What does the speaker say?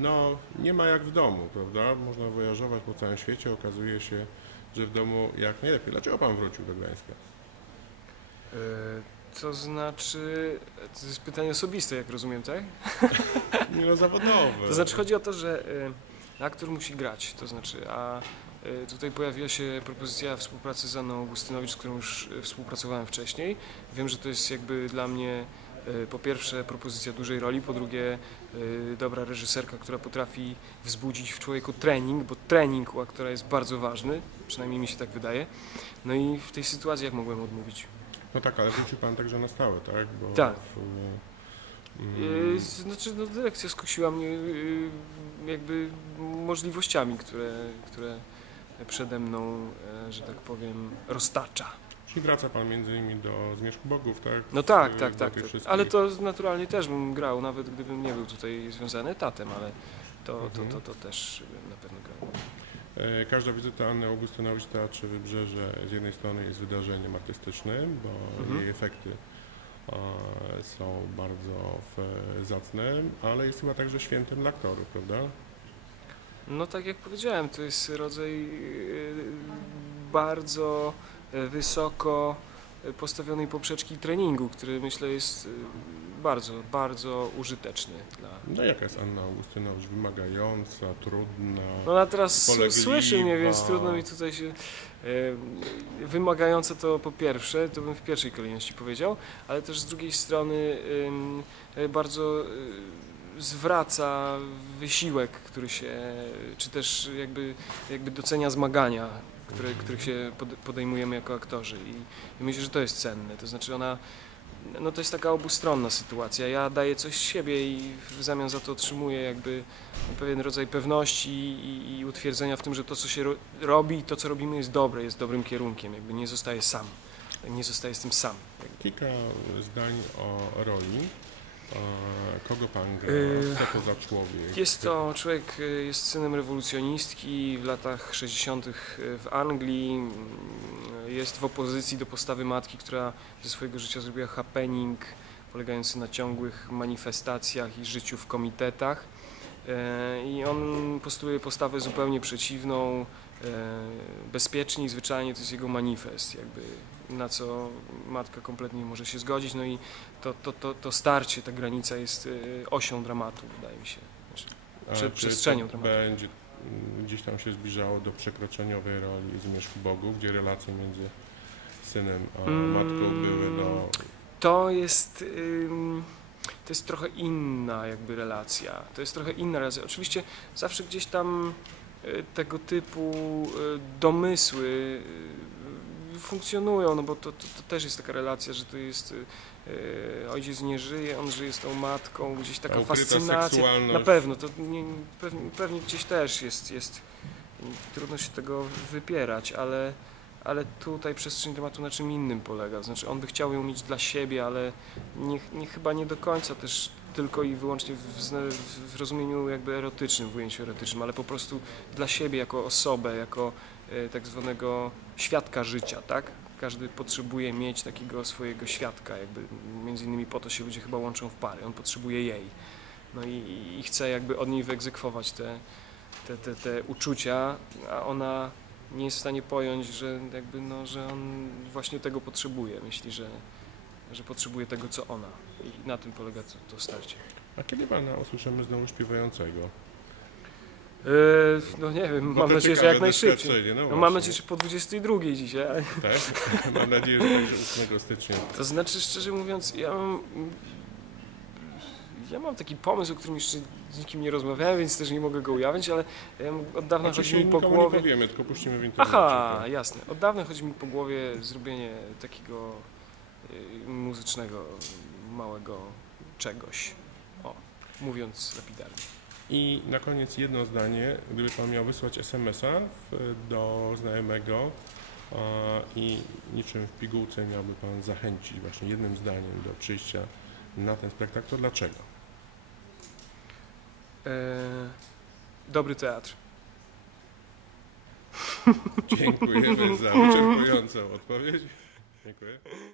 No, nie ma jak w domu, prawda? Można wojażować po całym świecie, okazuje się, że w domu jak najlepiej. Dlaczego pan wrócił do Gdańska? E, To znaczy, to jest pytanie osobiste, jak rozumiem, tak? Mimo zawodowe. To znaczy chodzi o to, że e, aktor musi grać, to znaczy, a e, tutaj pojawiła się propozycja współpracy z Anną Augustynowicz, z którą już współpracowałem wcześniej. Wiem, że to jest jakby dla mnie po pierwsze propozycja dużej roli, po drugie e, dobra reżyserka, która potrafi wzbudzić w człowieku trening, bo trening u aktora jest bardzo ważny, przynajmniej mi się tak wydaje. No i w tej sytuacji jak mogłem odmówić? No tak, ale wrócił pan także na stałe, tak? Bo Tak. W sumie, Yy, mm, Znaczy, no, dyrekcja skusiła mnie jakby możliwościami, które, które przede mną, e, że tak powiem, roztacza. Czyli wraca pan między innymi do Zmierzchu Bogów, tak? No tak, tak, tak. wszystkich- Ale to naturalnie też bym grał, nawet gdybym nie był tutaj związany etatem, ale to, to, to, to też bym na pewno grał. E, Każda wizyta Anny Augustynowicz w Teatrze Wybrzeże z jednej strony jest wydarzeniem artystycznym, bo Mhm. jej efekty e, są bardzo zacne, ale jest chyba także świętem dla aktorów, prawda? No tak jak powiedziałem, to jest rodzaj yy, bardzo e, wysoko postawionej poprzeczki treningu, który myślę jest yy, bardzo, bardzo użyteczny dla... No jaka jest Anna Augustynowicz? Wymagająca, trudna? No ona teraz Polegliwa. słyszy mnie, więc trudno mi tutaj się... e, Wymagające to po pierwsze, to bym w pierwszej kolejności powiedział, ale też z drugiej strony e, bardzo y, zwraca wysiłek, który się, czy też jakby, jakby docenia zmagania, które, których się pod- podejmujemy jako aktorzy i, i myślę, że to jest cenne, to znaczy ona no to jest taka obustronna sytuacja. Ja daję coś z siebie i w zamian za to otrzymuję jakby pewien rodzaj pewności i, i utwierdzenia w tym, że to, co się ro robi, to, co robimy jest dobre, jest dobrym kierunkiem, jakby nie zostaje sam, nie zostaje z tym sam. Kilka zdań o roli. Kogo pan gra? Yy, Co to za człowiek? Jest to człowiek, y, jest synem rewolucjonistki w latach 60. w Anglii. mm, Jest w opozycji do postawy matki, która ze swojego życia zrobiła happening polegający na ciągłych manifestacjach i życiu w komitetach. I on postuluje postawę zupełnie przeciwną. Bezpieczni, zwyczajnie to jest jego manifest, jakby na co matka kompletnie nie może się zgodzić. No i to, to, to, to starcie, ta granica jest e, osią dramatu, wydaje mi się. Znaczy, przestrzenią dramatu. będzie mm, gdzieś tam się zbliżało do przekroczeniowej roli Zmierzchu Bogów, gdzie relacje między synem a Mm. matką były To jest, ym, to jest trochę inna jakby relacja. To jest trochę inna relacja. Oczywiście zawsze gdzieś tam y, tego typu y, domysły y, funkcjonują, no bo to, to, to też jest taka relacja, że to jest y, y, ojciec nie żyje, on żyje z tą matką, gdzieś taka ta fascynacja. Na pewno, to nie, pewnie, pewnie gdzieś też jest, jest trudno się tego wypierać, ale, ale tutaj przestrzeń dramatu na czym innym polega. Znaczy on by chciał ją mieć dla siebie, ale nie, nie, chyba nie do końca też tylko i wyłącznie w, w rozumieniu jakby erotycznym, w ujęciu erotycznym, ale po prostu dla siebie jako osobę, jako e, tak zwanego świadka życia, tak? Każdy potrzebuje mieć takiego swojego świadka, jakby między innymi po to się ludzie chyba łączą w pary, on potrzebuje jej. No i, i chce jakby od niej wyegzekwować te, te, te, te uczucia, a ona nie jest w stanie pojąć, że jakby no, że on właśnie tego potrzebuje. Myśli, że, że potrzebuje tego, co ona. I na tym polega to, to starcie. A kiedy pana usłyszymy znowu śpiewającego? Yy, no nie wiem, Bo mam nadzieję, że jak najszybciej. No, No, mam nadzieję, że po 22 dzisiaj. Tak? Mam nadzieję, że także 8 stycznia. To znaczy, szczerze mówiąc, ja mam, ja mam taki pomysł, o którym jeszcze z nikim nie rozmawiałem, więc też nie mogę go ujawnić, ale od dawna chodzi Oczywiście mi po głowie... nie powiemy, tylko puścimy w internecie. Aha, tak. jasne. Od dawna chodzi mi po głowie zrobienie takiego y, muzycznego, małego czegoś. O, mówiąc lapidarnie. I na koniec jedno zdanie, gdyby Pan miał wysłać SMS-a do znajomego i niczym w pigułce miałby Pan zachęcić właśnie jednym zdaniem do przyjścia na ten spektakl, to dlaczego? E, dobry teatr. Dziękujemy za wyczerpującą odpowiedź. Dziękuję.